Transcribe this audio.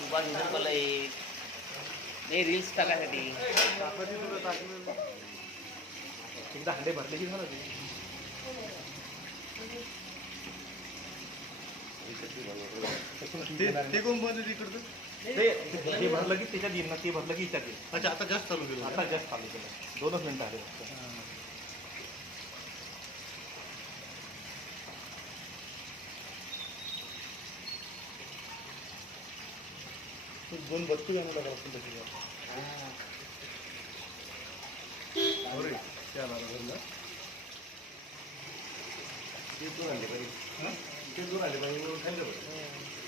उभा घेऊन मला नाही रील्स टाकायसाठी एकदा हंडे भरले की झालं ते कोण बंद तिकडचं ते भरलं की त्याच्यात येईल ना ते भरलं की त्याच्यात येईल. अच्छा आता जास्त चालू केलं आता जास्त चालू केलं 2च मिनिटं आले दोन बत्ती आणू टाका अरे त्याला ते दोन आले पाहिजे ते दोन आले पाहिजे खाल्लं बरं